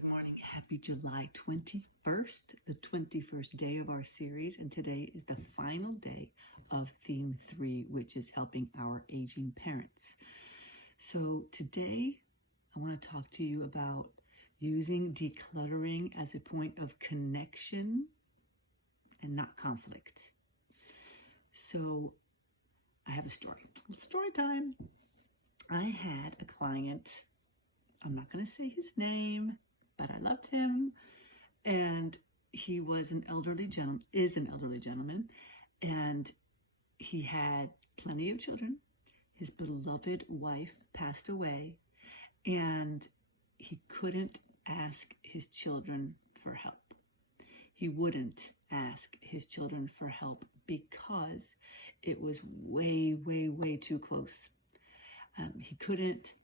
Good morning. Happy July 21st, the 21st day of our series. And today is the final day of theme 3, which is helping our aging parents. So today I want to talk to you about using decluttering as a point of connection and not conflict. So I have a story. Story time. I had a client, I'm not going to say his name, but I loved him, and he was an elderly gentleman, and he had plenty of children. His beloved wife passed away, and he couldn't ask his children for help. He wouldn't ask his children for help because it was way, way, way too close. He couldn't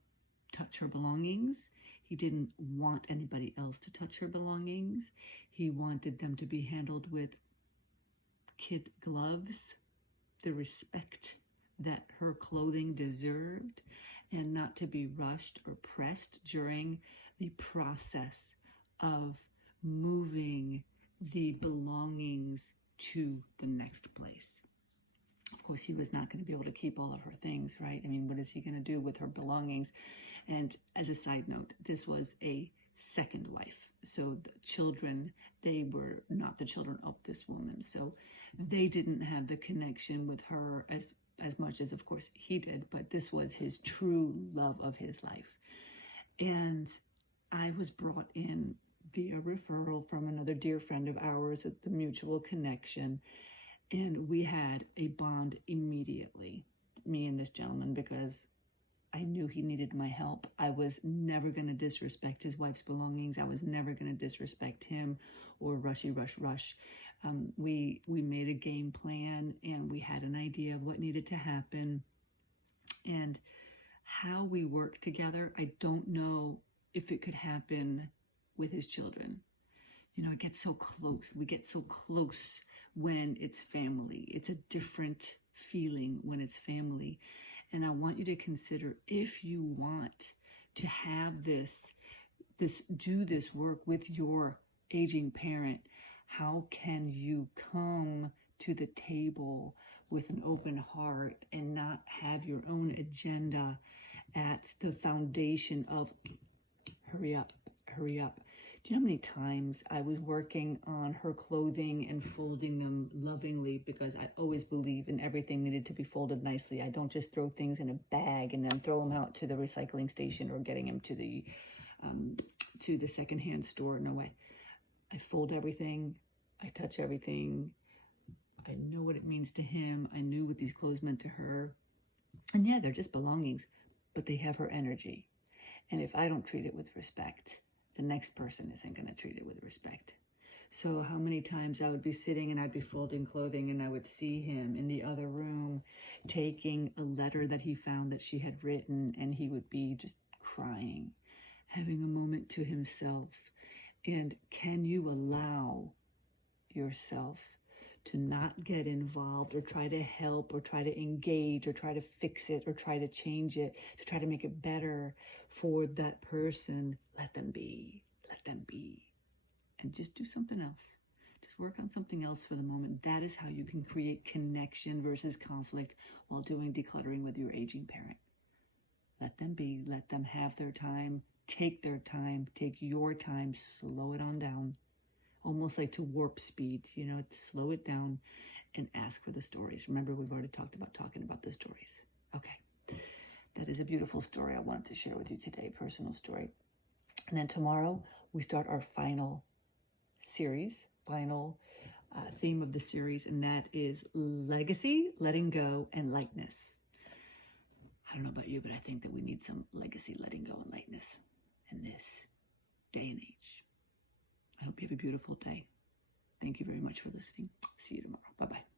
touch her belongings. He didn't want anybody else to touch her belongings. He wanted them to be handled with kid gloves, the respect that her clothing deserved, and not to be rushed or pressed during the process of moving the belongings to the next place. Of course, he was not going to be able to keep all of her things, right? I mean, what is he going to do with her belongings? And as a side note, this was a second wife. So the children, they were not the children of this woman. So they didn't have the connection with her as much as, of course, he did. But this was his true love of his life. And I was brought in via referral from another dear friend of ours at the mutual connection. And we had a bond immediately, me and this gentleman, because I knew he needed my help. I was never going to disrespect his wife's belongings. I was never going to disrespect him or rush. We made a game plan, and we had an idea of what needed to happen and how we worked together. I don't know if it could happen with his children. You know, it gets so close. We get so close when it's family. It's a different feeling when it's family. And I want you to consider, if you want to have do this work with your aging parent, how can you come to the table with an open heart and not have your own agenda at the foundation of hurry up. Do you know how many times I was working on her clothing and folding them lovingly, because I always believe in everything needed to be folded nicely. I don't just throw things in a bag and then throw them out to the recycling station or getting them to the secondhand store. No way. I fold everything. I touch everything. I know what it means to him. I knew what these clothes meant to her. And yeah, they're just belongings, but they have her energy. And if I don't treat it with respect, the next person isn't going to treat it with respect. So how many times I would be sitting and I'd be folding clothing, and I would see him in the other room taking a letter that he found that she had written, and he would be just crying, having a moment to himself. And can you allow yourself to not get involved or try to help or try to engage or try to fix it or try to change it, to try to make it better for that person? Let them be, and just do something else. Just work on something else for the moment. That is how you can create connection versus conflict while doing decluttering with your aging parent. Let them be, let them have their time, take their time, take your time, slow it on down. Almost like to warp speed, you know, slow it down and ask for the stories. Remember, we've already talked about talking about the stories. Okay, that is a beautiful story I wanted to share with you today, personal story. And then tomorrow we start our final series, theme of the series, and that is legacy, letting go, and lightness. I don't know about you, but I think that we need some legacy, letting go, and lightness in this day and age. I hope you have a beautiful day. Thank you very much for listening. See you tomorrow. Bye-bye.